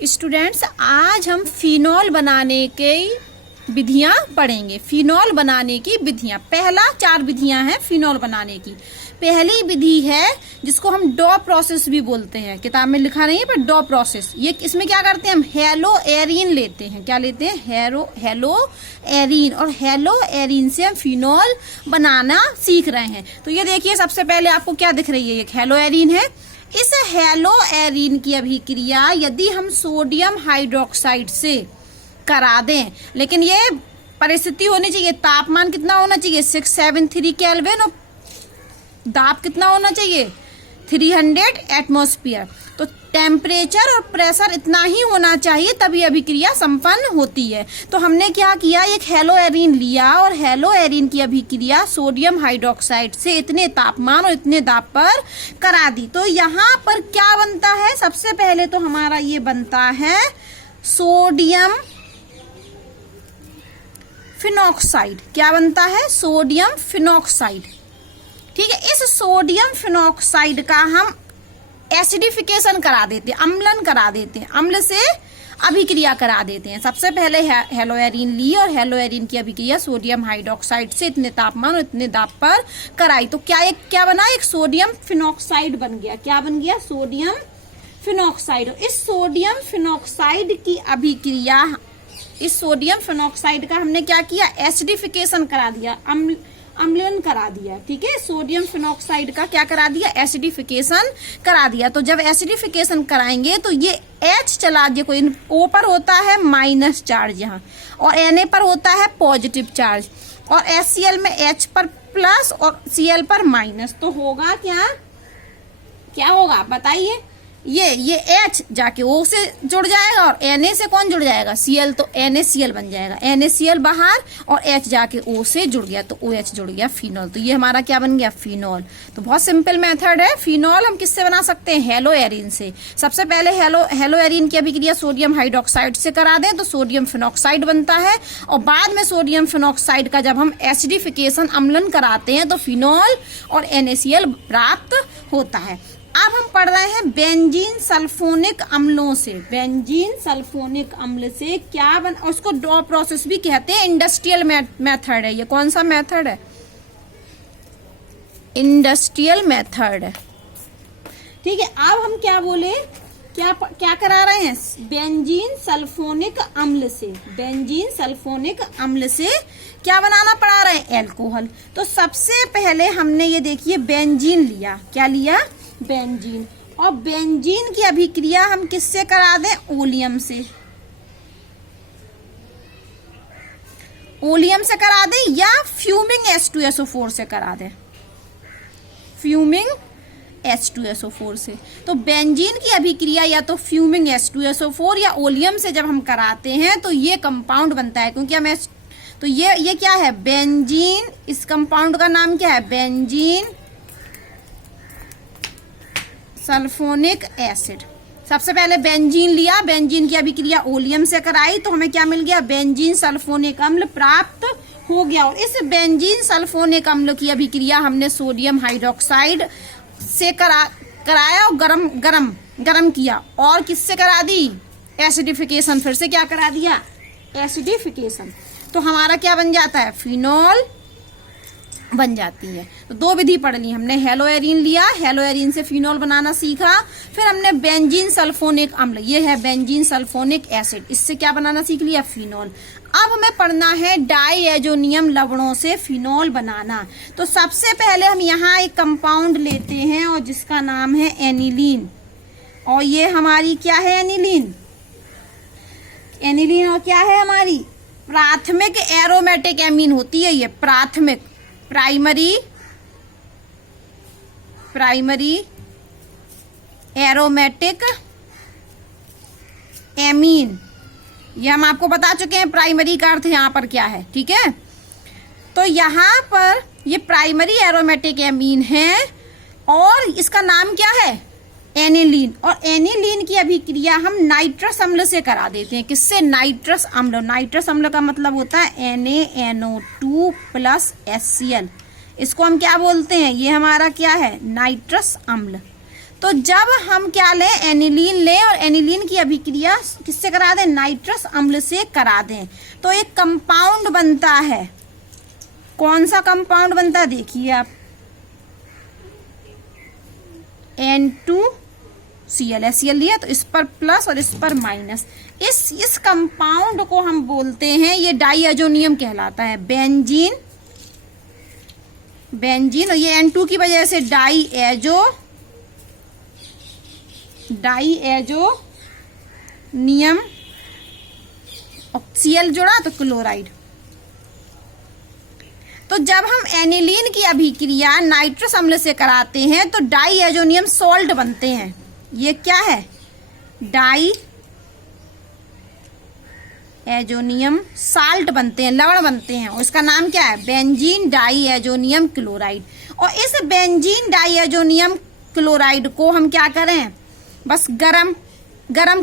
Students, आज हम phenol बनाने की विधियां पढ़ेंगे। फिनॉल बनाने की विधियां, पहला 4 विधियां हैं फिनॉल बनाने की। पहली विधि है जिसको हम डॉ प्रोसेस भी बोलते हैं, किताब में लिखा नहीं है पर डॉ प्रोसेस। ये इसमें क्या करते हैं, हम हेलो एरीन लेते हैं। क्या लेते हैं? Hello arene. और हेलो एरीन से हम फिनॉल बनाना सीख रहे हैं। तो ये देखिए, सबसे पहले आपको क्या दिख रही है, एक हेलो एरीन है। इस हेलो एरीन की अभिक्रिया यदि हम सोडियम हाइड्रोक्साइड से करा दें, लेकिन ये परिस्थिति होनी चाहिए, तापमान कितना होना चाहिए 673 केल्विन और दाब कितना होना चाहिए 300 एटमॉस्फेयर। तो टेम्परेचर और प्रेशर इतना ही होना चाहिए, तभी अभिक्रिया संपन्न होती है। तो हमने क्या किया, एक हेलो एरीन लिया और हेलो एरीन की अभिक्रिया सोडियम हाइड्रोक्साइड से इतने तापमान और इतने दाब पर करा दी। तो यहाँ पर क्या बनता है, सबसे पहले तो हमारा ये बनता है सोडियम फिनॉक्साइड। क्या बनता है? Sodium phenoxide. ठीक है, इस सोडियम फिनॉक्साइड का हम एसिडिफिकेशन करा देते हैं, अम्लन करा देते हैं, अम्ल से अभिक्रिया करा देते हैं। सबसे पहले हेलो एरीन ली और हेलो एरीन की अभिक्रिया सोडियम हाइड्रोक्साइड से इतने तापमान और इतने दाब पर कराई। तो क्या बना, एक सोडियम फिनॉक्साइड बन गया। क्या बन गया? Sodium phenoxide. इस सोडियम फिनॉक्साइड की अभिक्रिया, इस सोडियम फिनॉक्साइड का हमने क्या किया, एसिडिफिकेशन करा दिया, अम्लीकरण करा दिया। ठीक है, सोडियम फिनॉक्साइड का क्या करा दिया, एसिडिफिकेशन करा दिया। तो जब एसिडिफिकेशन कराएंगे तो ये H चला दिया, कोई O पर होता है माइनस चार्ज यहाँ, और Na पर होता है पॉजिटिव चार्ज, और HCl में H पर प्लस और Cl पर माइनस। तो होगा क्या होगा बताइए, ये H जाके O से जुड़ जाएगा और Na से कौन जुड़ जाएगा, Cl। तो NaCl बन जाएगा, NaCl बाहर और H जाके O से जुड़ गया तो OH जुड़ गया, फिनॉल। तो ये हमारा क्या बन गया, फिनॉल। तो बहुत सिंपल मेथड है। फिनॉल हम किससे बना सकते हैं, हेलो एरीन से। सबसे पहले हेलो एरीन की अभिक्रिया सोडियम हाइड्रोक्साइड से करा दें तो सोडियम फिनॉक्साइड बनता है, और बाद में सोडियम फिनॉक्साइड का जब हम एसिडिफिकेशन अम्लन कराते हैं तो फिनॉल और NaCl प्राप्त होता है। अब हम पढ़ रहे हैं बेंजीन सल्फोनिक अम्लों से। बेंजीन सल्फोनिक अम्ल से क्या बन, उसको डॉ प्रोसेस भी कहते हैं, इंडस्ट्रियल मेथड है। ये कौन सा मेथड है, इंडस्ट्रियल मेथड है। ठीक है, अब हम क्या बोले, क्या करा रहे हैं, बेंजीन सल्फोनिक अम्ल से, बेंजीन सल्फोनिक अम्ल से क्या बनाना पड़ा रहे हैं, एल्कोहल। तो सबसे पहले हमने ये देखिए बेंजीन लिया। क्या लिया, बेंजीन। और बेंजीन की अभिक्रिया हम किससे करा दें, ओलियम से। ओलियम से करा दें या फ्यूमिंग H2SO4 से करा दें, फ्यूमिंग H2SO4 से। तो बेंजीन की अभिक्रिया या तो फ्यूमिंग H2SO4 या ओलियम से जब हम कराते हैं तो ये कंपाउंड बनता है, क्योंकि हम तो ये क्या है, बेंजीन। इस कंपाउंड का नाम क्या है, बेंजीन सल्फोनिक एसिड। सबसे पहले बेंजीन लिया, बेंजीन की अभिक्रिया ओलियम से कराई तो हमें क्या मिल गया, बेंजीन सल्फोनिक अम्ल प्राप्त हो गया। और इस बेंजीन सल्फोनिक अम्ल की अभिक्रिया हमने सोडियम हाइड्रोक्साइड से कराया और गरम किया। और किससे करा दी, एसिडिफिकेशन। फिर से क्या करा दिया, एसिडिफिकेशन। तो हमारा क्या बन जाता है, फिनॉल बन जाती है। तो 2 विधि पढ़ ली हमने, हेलो एरीन लिया, हेलो एरीन से फिनॉल बनाना सीखा। फिर हमने बेंजीन सल्फोनिक अम्ल, ये है बेंजीन सल्फोनिक एसिड, इससे क्या बनाना सीख लिया, फिनॉल। अब हमें पढ़ना है डाइएजोनियम लवणों से फिनॉल बनाना। तो सबसे पहले हम यहाँ एक कंपाउंड लेते हैं और जिसका नाम है एनिलीन। और ये हमारी क्या है, एनिलीन। एनिलीन और क्या है, हमारी प्राथमिक एरोमेटिक एमीन होती है ये, प्राइमरी एरोमेटिक एमीन। ये हम आपको बता चुके हैं प्राइमरी का अर्थ यहाँ पर क्या है। ठीक है, तो यहाँ पर ये प्राइमरी एरोमेटिक एमीन है और इसका नाम क्या है, एनिलीन। और एनिलीन की अभिक्रिया हम नाइट्रस अम्ल से करा देते हैं। किससे, नाइट्रस अम्ल। नाइट्रस अम्ल का मतलब होता है NaNO2 प्लस HCl। इसको हम क्या बोलते हैं, ये हमारा क्या है, नाइट्रस अम्ल। तो जब हम क्या लें, एनिलीन लें और एनिलीन की अभिक्रिया किससे करा दें, नाइट्रस अम्ल से करा दें, तो एक कंपाउंड बनता है। कौन सा कंपाउंड बनता है, देखिए आप, N2Cl, HCl लिया तो इस पर प्लस और इस पर माइनस। इस कंपाउंड को हम बोलते हैं, ये डाइएजोनियम कहलाता है, बेंजीन। और ये N2 की वजह से डाइएजोनियम, Cl जुड़ा तो क्लोराइड। तो जब हम एनिलीन की अभिक्रिया नाइट्रस अम्ल से कराते हैं तो डाइएजोनियम सॉल्ट बनते हैं। ये क्या है, डाइएजोनियम साल्ट बनते हैं, लवण बनते हैं, और इसका नाम क्या है, बेंजीन डाइएजोनियम क्लोराइड। और इस बेंजीन डाइएजोनियम क्लोराइड को हम क्या करें, बस गरम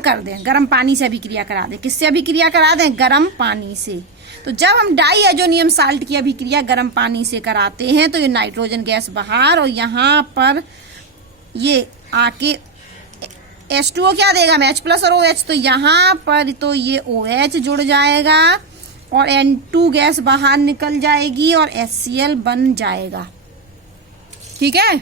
कर दें, गरम पानी से अभिक्रिया करा दें। किससे अभिक्रिया करा दें, गरम पानी से। तो जब हम डाइएजोनियम साल्ट की अभिक्रिया गर्म पानी से कराते हैं तो ये नाइट्रोजन गैस बाहर, और यहाँ पर ये आके H2O क्या देगा, H प्लस और OH, तो यहाँ पर तो ये OH जुड़ जाएगा और N2 गैस बाहर निकल जाएगी और HCl बन जाएगा। ठीक है,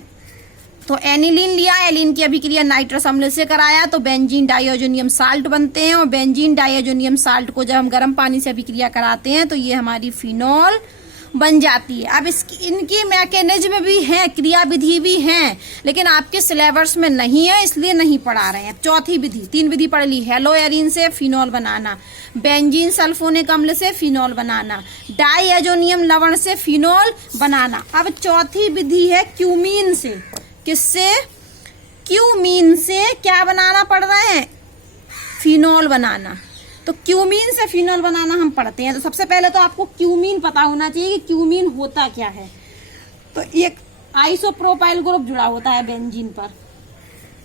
तो एनिलीन लिया, एलिन की अभिक्रिया नाइट्रस अम्ल से कराया तो बेंजीन डाइएजोनियम साल्ट बनते हैं, और बेंजीन डाइएजोनियम साल्ट को जब हम गर्म पानी से अभिक्रिया कराते हैं तो ये हमारी फिनॉल बन जाती है। अब इनकी मैकेनिज्म भी है, क्रियाविधि भी है, लेकिन आपके सिलेबस में नहीं है इसलिए नहीं पढ़ा रहे हैं। चौथी विधि, 3 विधि पढ़ ली, हेलोएरिन से फिनॉल बनाना, बेंजीन सल्फोनिक अम्ल से फिनॉल बनाना, डाइएजोनियम लवण से फिनॉल बनाना। अब चौथी विधि है क्यूमीन से। किससे, क्यूमीन से क्या बनाना पड़ रहा है, फिनॉल बनाना। तो क्यूमीन से फिनॉल बनाना हम पढ़ते हैं। तो सबसे पहले तो आपको क्यूमीन पता होना चाहिए कि क्यूमीन होता क्या है। तो एक आइसोप्रोपाइल ग्रुप जुड़ा होता है बेंजीन पर।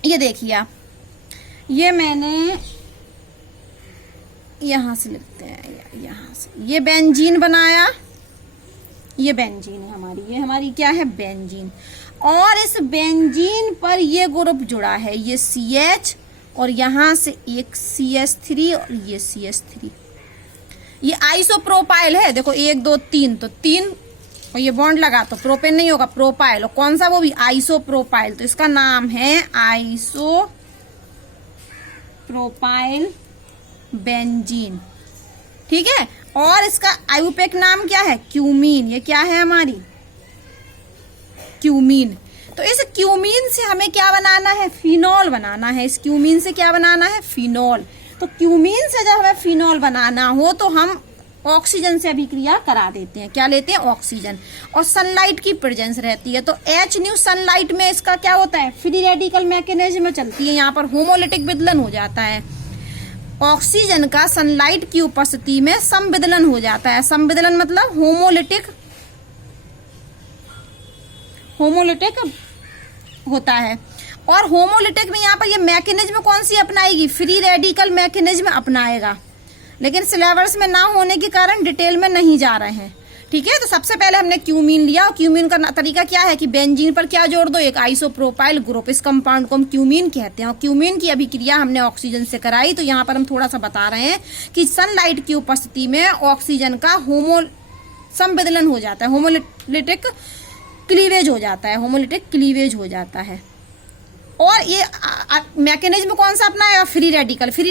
ये देखिए आप, ये मैंने यहां से लिखते हैं, यहां से ये बेंजीन बनाया, ये बेंजीन है हमारी, ये हमारी क्या है, बेंजीन। और इस बेंजीन पर ये ग्रुप जुड़ा है, ये CH, और यहां से एक CH3 और ये CH3। ये आइसोप्रोपाइल है, देखो 1 2 3, तो 3 और ये बॉन्ड लगा तो प्रोपेन नहीं होगा, प्रोपाइल। और कौन सा, वो भी आइसोप्रोपाइल, तो इसका नाम है आइसोप्रोपाइल बेंजीन। ठीक है, और इसका आयुपेक नाम क्या है, क्यूमीन। ये क्या है हमारी, क्यूमीन। तो इस क्यूमीन से हमें क्या बनाना है, फिनॉल बनाना है। इस क्यूमीन से क्या बनाना है, फिनॉल। तो क्यूमीन से जब हमें फिनॉल बनाना हो तो हम ऑक्सीजन से अभिक्रिया करा देते हैं। क्या लेते हैं, ऑक्सीजन। और सनलाइट की प्रेजेंस रहती है, तो H सनलाइट में इसका क्या होता है, फ्री रेडिकल मैकेनिज्म में चलती है, यहाँ पर होमोलिटिक विदलन हो जाता है। ऑक्सीजन का सनलाइट की उपस्थिति में संविदलन हो जाता है। संविदलन मतलब होमोलिटिक होता है। और होमोलिटिक में यहाँ पर ये मैकेनिज्म कौन सी अपनाएगी, फ्री रेडिकल मैकेनिज्म अपनाएगा, लेकिन सिलेबस में ना होने के कारण डिटेल में नहीं जा रहे हैं। ठीक है, तो सबसे पहले हमने क्यूमीन लिया, और क्यूमीन का तरीका क्या है कि बेंजीन पर क्या जोड़ दो, एक आइसोप्रोपाइल ग्रुप। इस कंपाउंड को हम क्यूमीन कहते हैं, और क्यूमीन की अभिक्रिया हमने ऑक्सीजन से कराई। तो यहाँ पर हम थोड़ा सा बता रहे हैं कि सनलाइट की उपस्थिति में ऑक्सीजन का संविदलन हो जाता है, होमोलिटिक क्लीवेज हो जाता है, होमोलिटिक क्लीवेज हो जाता है। और ये मैकेनिज्म कौन सा अपनाएगा, फ्री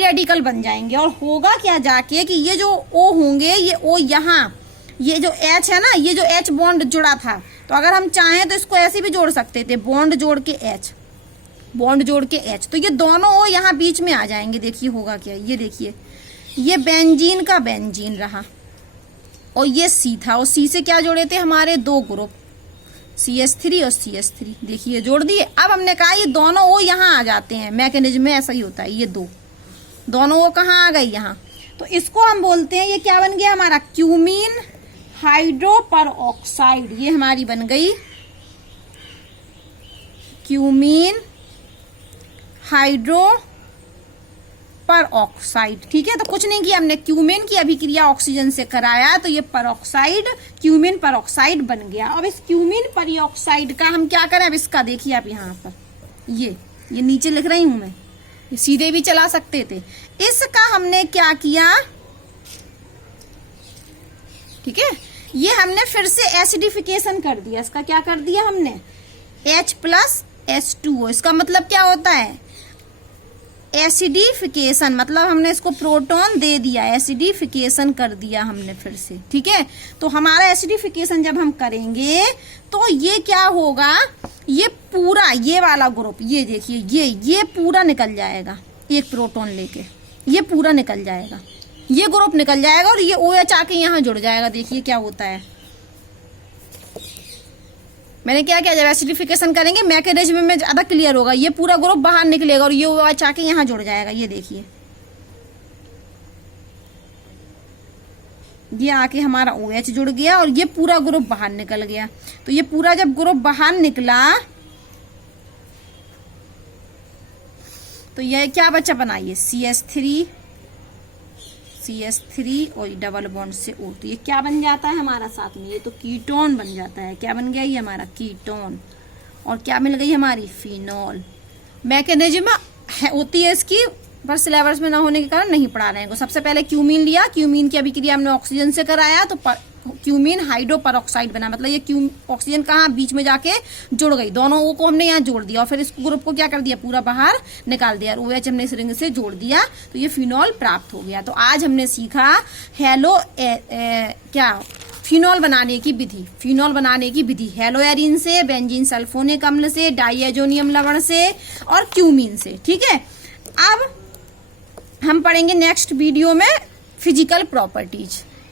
रेडिकल बन जाएंगे। और होगा क्या जाके कि ये जो O होंगे, ये O यहाँ, ये जो H है ना, ये जो H बॉन्ड जुड़ा था, तो अगर हम चाहें तो इसको ऐसे भी जोड़ सकते थे, बॉन्ड जोड़ के H, तो ये दोनों O यहाँ बीच में आ जाएंगे। देखिए होगा क्या, ये देखिए, ये बेंजीन का बेंजीन रहा, और ये C था, और C से क्या जोड़े थे हमारे 2 ग्रुप, CH3 और CH3। देखिए जोड़ दिए। अब हमने कहा ये दोनों O यहाँ आ जाते हैं, मैकेनिज्म में ऐसा ही होता है। ये दोनों O कहाँ आ गए, यहाँ। तो इसको हम बोलते हैं, ये क्या बन गया हमारा, क्यूमीन हाइड्रोपर ऑक्साइड। ये हमारी बन गई क्यूमीन हाइड्रोपर ऑक्साइड। ठीक है, तो कुछ नहीं किया हमने, क्यूमीन की अभिक्रिया ऑक्सीजन से कराया तो ये परऑक्साइड, क्यूमीन परऑक्साइड बन गया। अब इस क्यूमीन परऑक्साइड का हम क्या करें, अब इसका देखिए आप यहाँ पर, ये नीचे लिख रही हूं मैं, ये सीधे भी चला सकते थे। इसका हमने क्या किया, ठीक है, ये हमने फिर से एसिडिफिकेशन कर दिया। इसका क्या कर दिया हमने, H+H2O। इसका मतलब क्या होता है, एसिडिफिकेशन, मतलब हमने इसको प्रोटॉन दे दिया, एसिडिफिकेशन कर दिया हमने फिर से, ठीक है। तो हमारा एसिडिफिकेशन जब हम करेंगे तो ये क्या होगा, ये पूरा ये वाला ग्रुप, ये देखिए ये पूरा निकल जाएगा, एक प्रोटॉन लेके ये पूरा निकल जाएगा, ये ग्रुप निकल जाएगा और ये OH आके यहाँ जुड़ जाएगा। देखिए क्या होता है, मैंने क्या किया, जब एसिडिफिकेशन करेंगे मैकेनिज्म में ज्यादा क्लियर होगा। ये पूरा ग्रुप बाहर निकलेगा और ये OH आके यहाँ जुड़ जाएगा। ये देखिए ये आके हमारा OH जुड़ गया और ये पूरा ग्रुप बाहर निकल गया। तो ये पूरा जब ग्रुप बाहर निकला तो ये क्या बचा, बनाइए CH3 और डबल बॉन्ड से O। तो ये क्या बन जाता है हमारा साथ में, ये तो कीटोन बन जाता है। क्या बन गया ये हमारा कीटोन, और क्या मिल गई हमारी, फिनॉल। मैकेनिज्म होती है इसकी, पर सिलेबस में ना होने के कारण नहीं पढ़ा रहे हैं। सबसे पहले क्यूमीन लिया, क्यूमीन की अभिक्रिया हमने ऑक्सीजन से कराया तो क्यूमीन हाइड्रोपरऑक्साइड बना, मतलब ये ऑक्सीजन कहाँ बीच में जाके जुड़ गई, दोनों O को हमने यहाँ जोड़ दिया और फिर इस ग्रुप को क्या कर दिया, पूरा बाहर निकाल दिया, OH हमने इस रिंग से जोड़ दिया तो ये फिनॉल प्राप्त हो गया। तो आज हमने सीखा फिनॉल बनाने की विधि, फिनॉल बनाने की विधि हेलोएरिन से, बेंजीन सल्फोनिक अम्ल से, डाइएजोनियम लवण से और क्यूमीन से, ठीक है। अब हम पढ़ेंगे नेक्स्ट वीडियो में फिजिकल प्रॉपर्टीज।